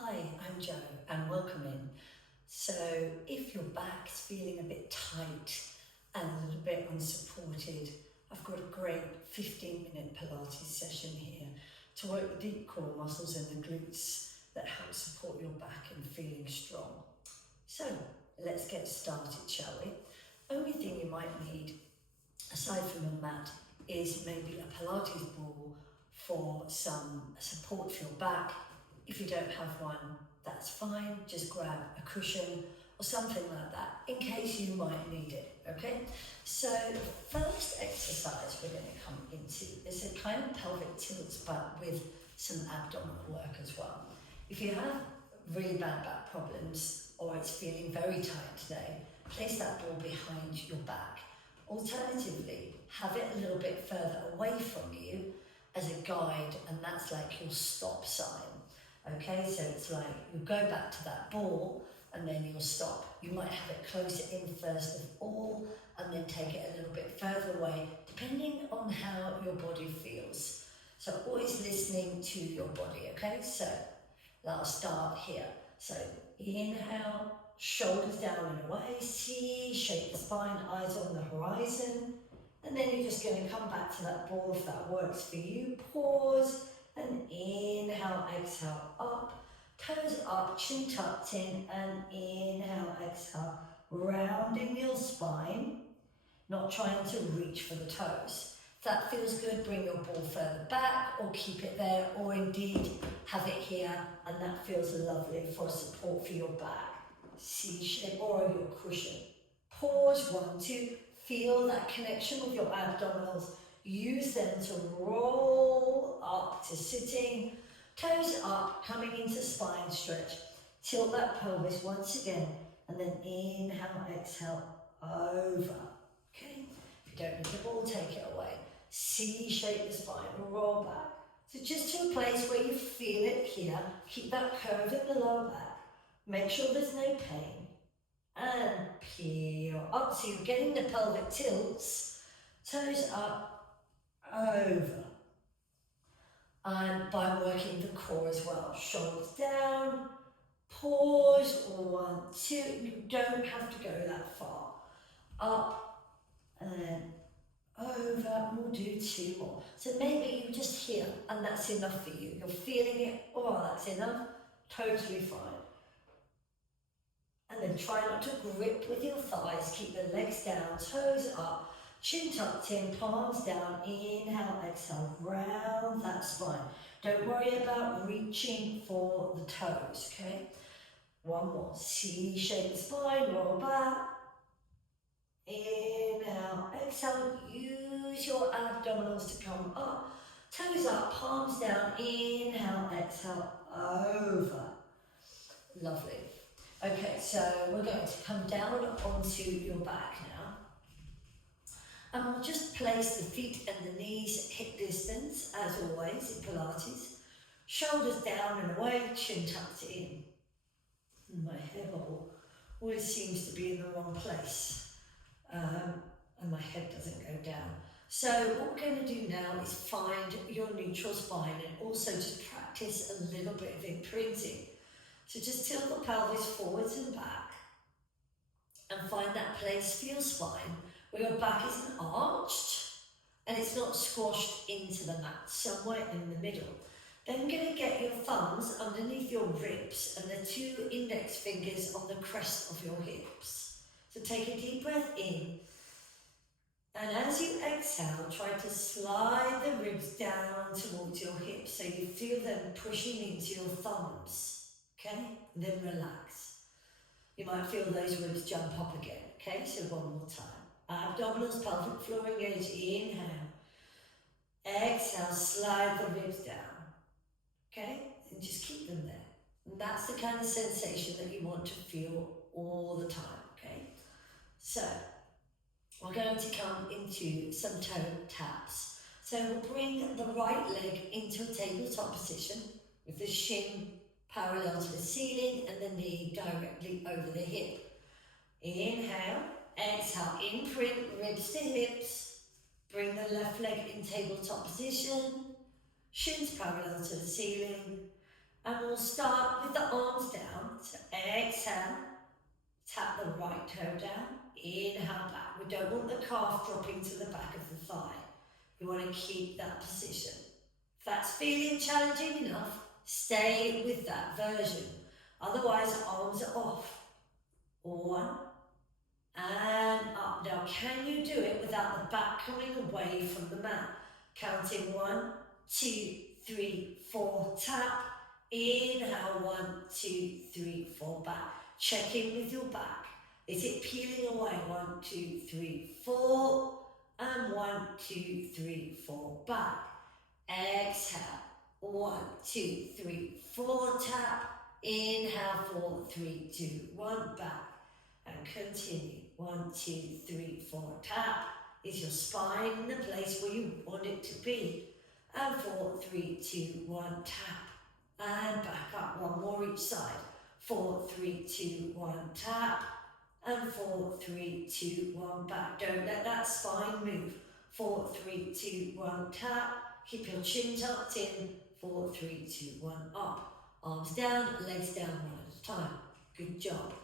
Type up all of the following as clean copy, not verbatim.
Hi, I'm Jo and welcome in. So if your back is feeling a bit tight and a little bit unsupported, I've got a great 15-minute Pilates session here to work the deep core muscles and the glutes that help support your back and feeling strong. So let's get started, shall we? Only thing you might need, aside from a mat, is maybe a Pilates ball for some support for your back. If you don't have one, that's fine. Just grab a cushion or something like that in case you might need it, okay? So the first exercise we're going to come into is a kind of pelvic tilts, but with some abdominal work as well. If you have really bad back problems or it's feeling very tight today, place that ball behind your back. Alternatively, have it a little bit further away from you as a guide, and that's like your stop sign. Okay, so it's like you go back to that ball and then you'll stop. You might have it closer in first of all and then take it a little bit further away, depending on how your body feels. So always listening to your body, okay? So I'll start here. So inhale, shoulders down and away, C, shape the spine, eyes on the horizon. And then you're just going to come back to that ball if that works for you. Pause. And inhale, exhale, up, toes up, chin tucked in, and inhale, exhale, rounding your spine, not trying to reach for the toes. If that feels good, bring your ball further back or keep it there, or indeed have it here, and that feels lovely for support for your back. C shape or your cushion. Pause, 1, 2, feel that connection with your abdominals. Use them to roll up to sitting, toes up, coming into spine stretch. Tilt that pelvis once again, and then inhale, exhale, over. Okay, if you don't need the ball, take it away. C shape the spine, roll back. So just to a place where you feel it here, keep that curve in the lower back. Make sure there's no pain. And peel up, so you're getting the pelvic tilts, toes up, over, and by working the core as well. Shoulders down, pause, 1, 2, you don't have to go that far. Up and over, we'll do 2 more. So maybe you just here and that's enough for you. You're feeling it, oh that's enough, totally fine. And then try not to grip with your thighs, keep the legs down, toes up, chin tucked in, palms down, inhale, exhale, round that spine. Don't worry about reaching for the toes, okay? 1 more, C shape the spine, roll back. Inhale, exhale, use your abdominals to come up. Toes up, palms down, inhale, exhale, over. Lovely. Okay, so we're going to come down onto your back now. And we'll just place the feet and the knees hip distance, as always in Pilates. Shoulders down and away, chin tucked in. And my head always seems to be in the wrong place. And my head doesn't go down. So what we're going to do now is find your neutral spine and also just practice a little bit of imprinting. So just tilt the pelvis forwards and back and find that place for your spine where your back isn't arched and it's not squashed into the mat, somewhere in the middle. Then you're going to get your thumbs underneath your ribs and the 2 index fingers on the crest of your hips. So take a deep breath in, and as you exhale, try to slide the ribs down towards your hips so you feel them pushing into your thumbs, okay? And then relax. You might feel those ribs jump up again, okay? So 1 more time. Abdominals, pelvic floor engaged, inhale. Exhale, slide the ribs down, okay? And just keep them there. And that's the kind of sensation that you want to feel all the time, okay? So, we're going to come into some toe taps. So we'll bring the right leg into a tabletop position with the shin parallel to the ceiling and the knee directly over the hip. Inhale, exhale, imprint, ribs to hips. Bring the left leg in tabletop position, shins parallel to the ceiling. And we'll start with the arms down. So exhale, tap the right toe down, inhale back. We don't want the calf dropping to the back of the thigh. We want to keep that position. If that's feeling challenging enough, stay with that version. Otherwise, arms are off. 1, and up. Now, can you do it without the back coming away from the mat? Counting 1, 2, 3, 4, tap. Inhale, 1, 2, 3, 4, back. Check in with your back. Is it peeling away? 1, 2, 3, 4, and 1, 2, 3, 4, back. Exhale, 1, 2, 3, 4, tap. Inhale, 4, 3, 2, 1, back. And continue. 1, 2, 3, 4, tap. Is your spine in the place where you want it to be? And 4, 3, 2, 1, tap. And back up. One more each side. 4, 3, 2, 1, tap. And 4, 3, 2, 1, back. Don't let that spine move. 4, 3, 2, 1, tap. Keep your chin tucked in. 4, 3, 2, 1, up. Arms down, legs down one at a time. Good job.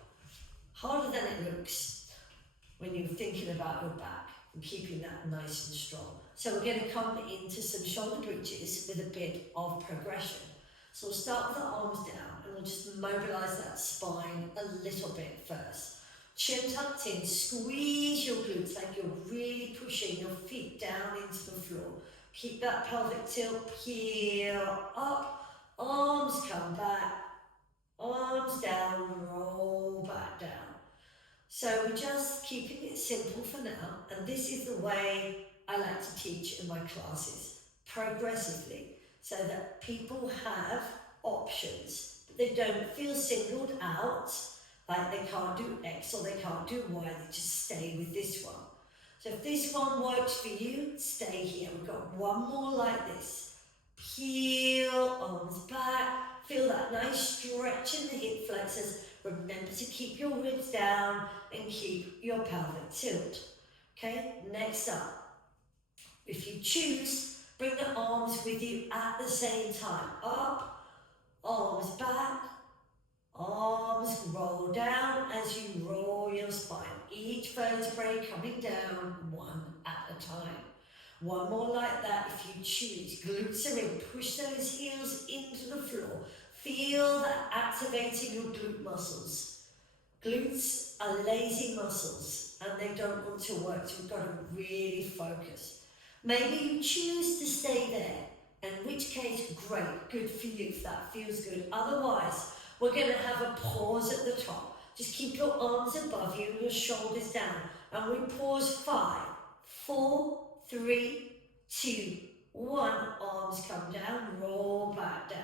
Harder than it looks when you're thinking about your back and keeping that nice and strong. So we're going to come into some shoulder bridges with a bit of progression. So we'll start with the arms down and we'll just mobilise that spine a little bit first. Chin tucked in, squeeze your glutes like you're really pushing your feet down into the floor. Keep that pelvic tilt, peel up, arms come back, arms down, roll back down. So we're just keeping it simple for now, and this is the way I like to teach in my classes, progressively, so that people have options, but they don't feel singled out, like they can't do X or they can't do Y, they just stay with this one. So if this one works for you, stay here. We've got one more like this. Peel, arms back, feel that nice stretch in the hip flexors. Remember to keep your ribs down and keep your pelvic tilt. Okay, next up, if you choose, bring the arms with you at the same time. Up, arms back, arms roll down as you roll your spine. Each vertebrae coming down one at a time. One more like that if you choose. Glutes are in. Push those heels into the floor. Feel that activating your glute muscles. Glutes are lazy muscles and they don't want to work, so we've got to really focus. Maybe you choose to stay there, in which case, great, good for you if that feels good. Otherwise, we're going to have a pause at the top. Just keep your arms above you and your shoulders down. And we pause 5, 4, 3, 2, 1. Arms come down, roll back down.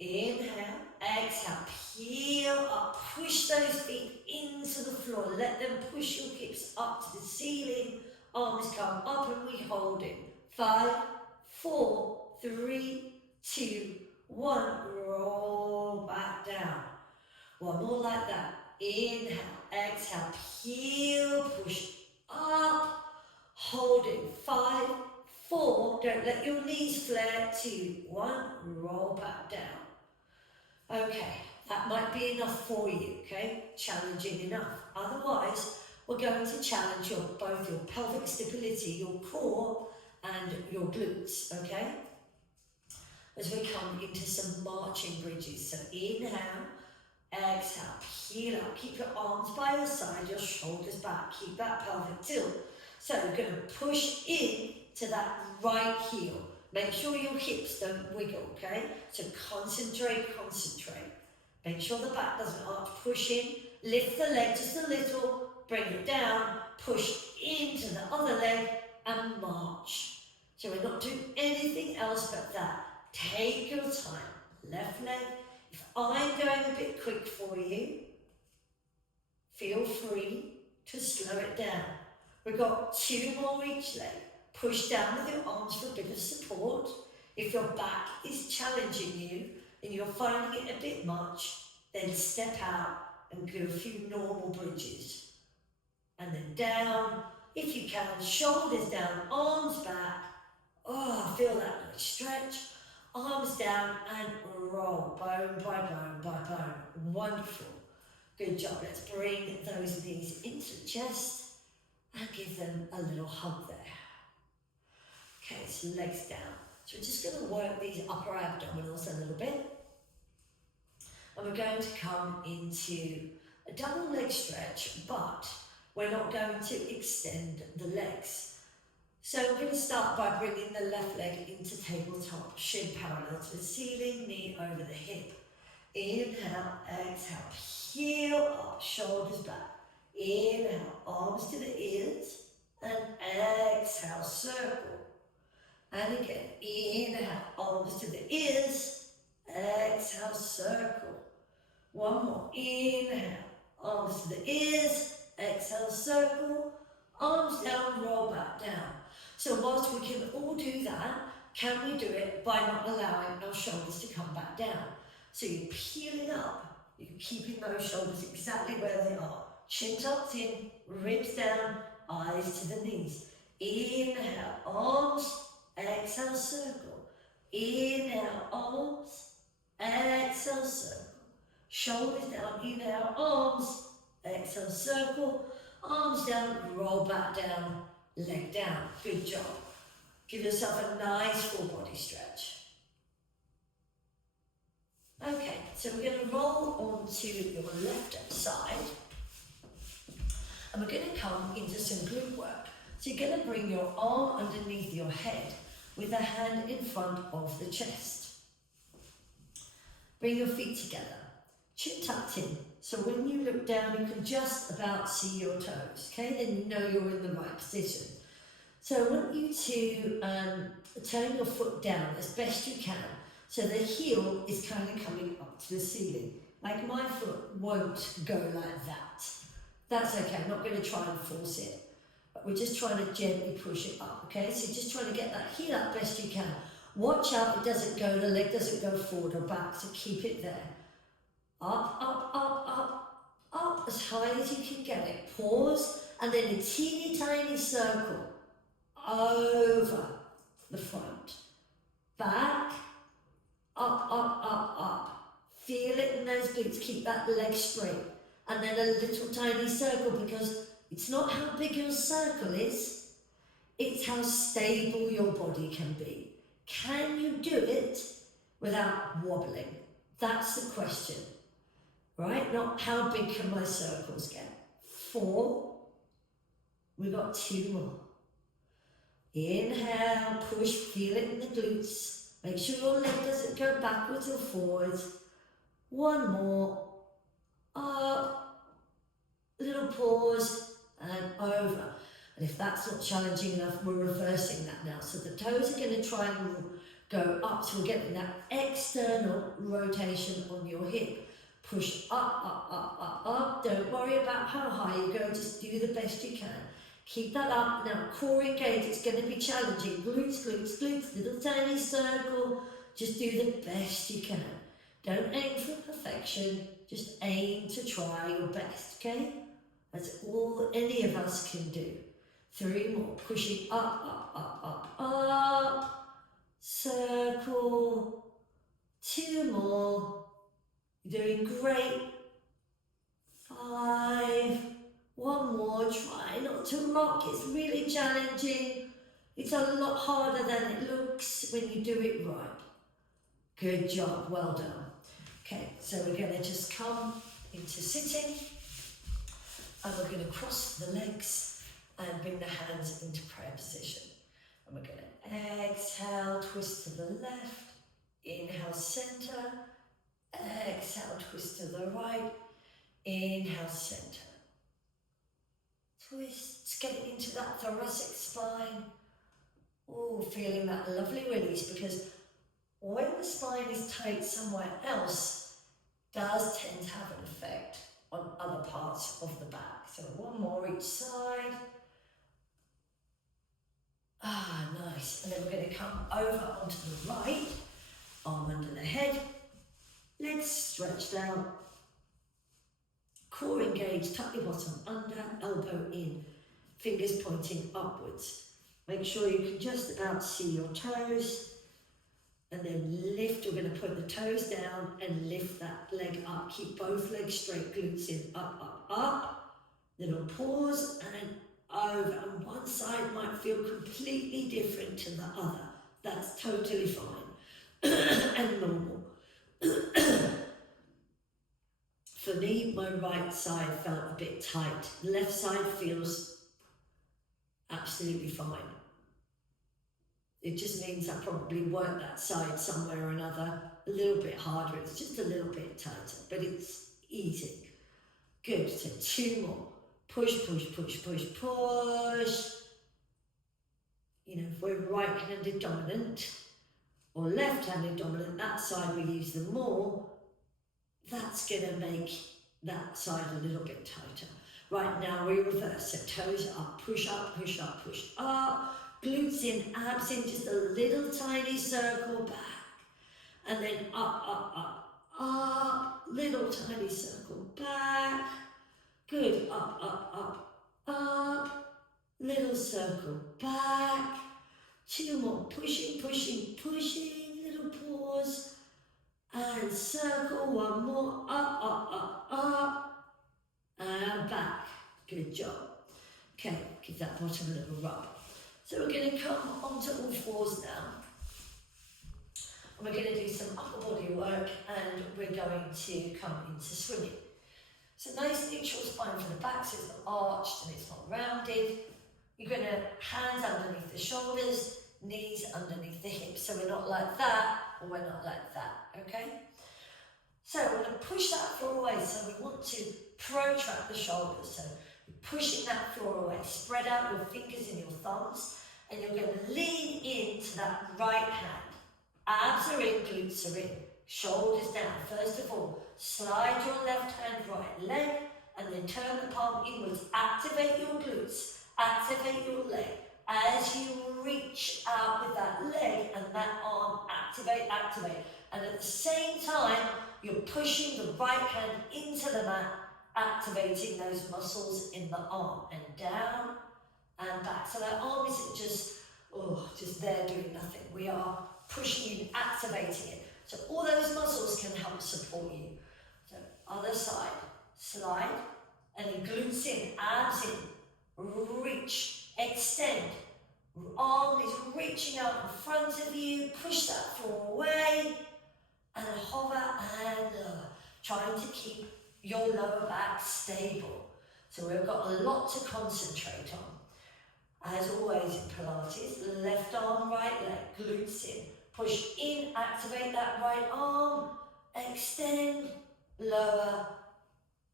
Inhale, exhale, peel up, push those feet into the floor. Let them push your hips up to the ceiling. Arms come up and we hold it. 5, 4, 3, 2, 1. Roll back down. One more like that. Inhale, exhale, peel, push up. Hold it. 5, 4. Don't let your knees flare. 2, 1. Roll back down. Okay, that might be enough for you, okay? Challenging enough. Otherwise, we're going to challenge both your pelvic stability, your core, and your glutes, okay? As we come into some marching bridges. So inhale, exhale, peel up. Keep your arms by your side, your shoulders back. Keep that pelvic tilt. So we're going to push in to that right heel. Make sure your hips don't wiggle, okay? So concentrate. Make sure the back doesn't arch. Push in, lift the leg just a little, bring it down, push into the other leg and march. So we're not doing anything else but that. Take your time. Left leg. If I'm going a bit quick for you, feel free to slow it down. We've got 2 more each leg. Push down with your arms for a bit of support. If your back is challenging you and you're finding it a bit much, then step out and do a few normal bridges. And then down, if you can, shoulders down, arms back. Oh, feel that nice stretch. Arms down and roll, bone by bone by bone. Wonderful. Good job. Let's bring those knees into the chest and give them a little hug there. Okay, so legs down. So we're just going to work these upper abdominals a little bit. And we're going to come into a double leg stretch, but we're not going to extend the legs. So we're going to start by bringing the left leg into tabletop, shin parallel to the ceiling, knee over the hip. Inhale, exhale, heel up, shoulders back. Inhale, arms to the ears, and exhale, circle. And again, inhale, arms to the ears, exhale, circle. One more, inhale, arms to the ears, exhale, circle. Arms down, roll back down. So whilst we can all do that, can we do it by not allowing our shoulders to come back down? So you're peeling up, you're keeping those shoulders exactly where they are. Chin tucked in, ribs down, eyes to the knees. Inhale, arms, exhale, circle. Inhale, arms, exhale, circle. Shoulders down, inhale, arms, exhale, circle. Arms down, roll back down, leg down. Good job. Give yourself a nice full body stretch. Okay, so we're going to roll onto your left side. And we're going to come into some glute work. So you're going to bring your arm underneath your head with a hand in front of the chest. Bring your feet together. Chin tucked in. So when you look down, you can just about see your toes, okay? Then you know you're in the right position. So I want you to turn your foot down as best you can. So the heel is kind of coming up to the ceiling. Like my foot won't go like that. That's okay, I'm not going to try and force it. But we're just trying to gently push it up, okay? So you're just trying to get that heel up best you can. Watch out it doesn't go, the leg doesn't go forward or back, so keep it there. Up, up, up, up, up, as high as you can get it. Pause, and then a teeny tiny circle over the front. Back, up, up, up, up. Feel it in those glutes, keep that leg straight. And then a little tiny circle, because it's not how big your circle is, it's how stable your body can be. Can you do it without wobbling? That's the question. Right? Not how big can my circles get? 4. We got 2 more. Inhale, push, feel it in the glutes. Make sure your leg doesn't go backwards or forwards. 1 more. Up. Little pause and over. And if that's not challenging enough, we're reversing that now. So the toes are going to try and go up. So we're getting that external rotation on your hip. Push up, up, up, up, up. Don't worry about how high you go, just do the best you can. Keep that up. Now, core engage, it's going to be challenging. Glutes, glutes, glutes, little tiny circle. Just do the best you can. Don't aim for perfection, just aim to try your best, okay? That's all any of us can do. 3 more, pushing up, up, up, up, up. Circle. 2 more. You're doing great. 5. 1 more. Try not to rock. It's really challenging. It's a lot harder than it looks when you do it right. Good job. Well done. Okay, so we're going to just come into sitting. And we're going to cross the legs and bring the hands into prayer position. And we're going to exhale, twist to the left. Inhale, center. Exhale, twist to the right. Inhale, center. Twist, getting into that thoracic spine. Oh, feeling that lovely release, because when the spine is tight somewhere else, it does tend to have an effect on other parts of the back. So 1 more each side. Ah, nice. And then we're going to come over onto the right, arm under the head. Legs stretched out, core engaged, tuck your bottom under, elbow in, fingers pointing upwards. Make sure you can just about see your toes. and then lift. We're going to put the toes down and lift that leg up. Keep both legs straight, glutes in, up, up, up. Little pause and over. And one side might feel completely different to the other. That's totally fine and normal. For me, my right side felt a bit tight. Left side feels absolutely fine. It just means I probably work that side somewhere or another a little bit harder. It's just a little bit tighter, but it's easy. Good, so 2 more. Push, push, push, push, push. You know, if we're right-handed dominant or left-handed dominant, that side we use the more, that's gonna make that side a little bit tighter. Right now we reverse, so toes up, push up, push up, push up. Glutes in, abs in, just a little tiny circle back. And then up, up, up, up. Little tiny circle back. Good, up, up, up, up. Little circle back. 2 more, pushing, pushing, pushing. Little pause. And circle, 1 more, up, up, up, up. And back. Good job. Okay, give that bottom a little rub. So we're going to come onto all fours now. And we're going to do some upper body work, and we're going to come into swimming. So nice neutral spine for the back, so it's not arched and it's not rounded. You're going to hands underneath the shoulders, knees underneath the hips. So we're not like that, or we're not like that, okay? So we're going to push that floor away, so we want to protract the shoulders. So pushing that floor away, spread out your fingers and your thumbs, and you're going to lean into that right hand. Abs are in, glutes are in, shoulders down. First of all, slide your left hand right leg, and then turn the palm inwards. Activate your glutes, activate your leg. As you reach out with that leg and that arm, activate, activate. And at the same time, you're pushing the right hand into the mat, activating those muscles in the arm, and down and back. So that arm isn't just there doing nothing. We are pushing in, activating it. So all those muscles can help support you. So other side, slide, and then glutes in, abs in, reach, extend. Arm is reaching out in front of you, push that floor away, and hover and lower, trying to keep your lower back stable. So we've got a lot to concentrate on. As always in Pilates, left arm, right leg, glutes in. Push in, activate that right arm, extend, lower,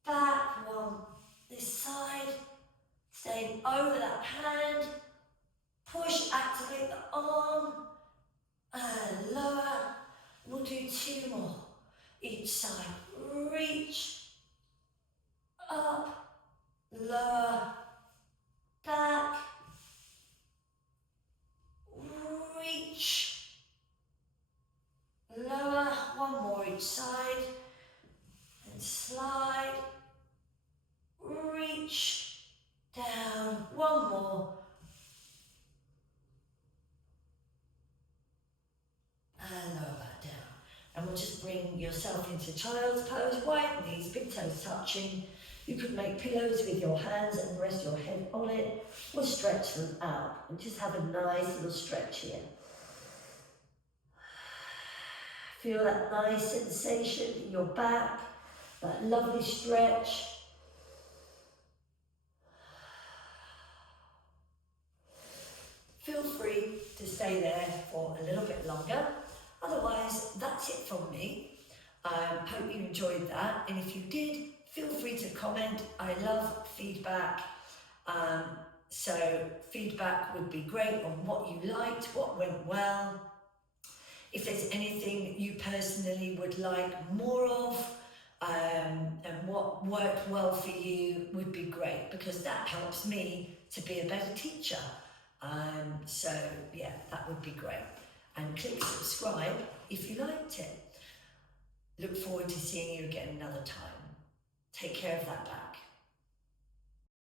back, 1, this side, staying over that hand, push, activate the arm, and lower. We'll do 2 more, each side, reach, up, lower, back, reach, lower, 1 more each side, and slide, reach, down, 1 more, and lower back down. And we'll just bring yourself into child's pose, wide knees, big toes touching. You could make pillows with your hands and rest your head on it, or stretch them out and just have a nice little stretch here. Feel that nice sensation in your back, that lovely stretch. Feel free to stay there for a little bit longer. Otherwise, that's it from me. Hope you enjoyed that, and if you did, feel free to comment. I love feedback. So feedback would be great on what you liked, what went well. If there's anything you personally would like more of, and what worked well for you would be great, because that helps me to be a better teacher. So yeah, that would be great. And click subscribe if you liked it. Look forward to seeing you again another time. Take care of that back.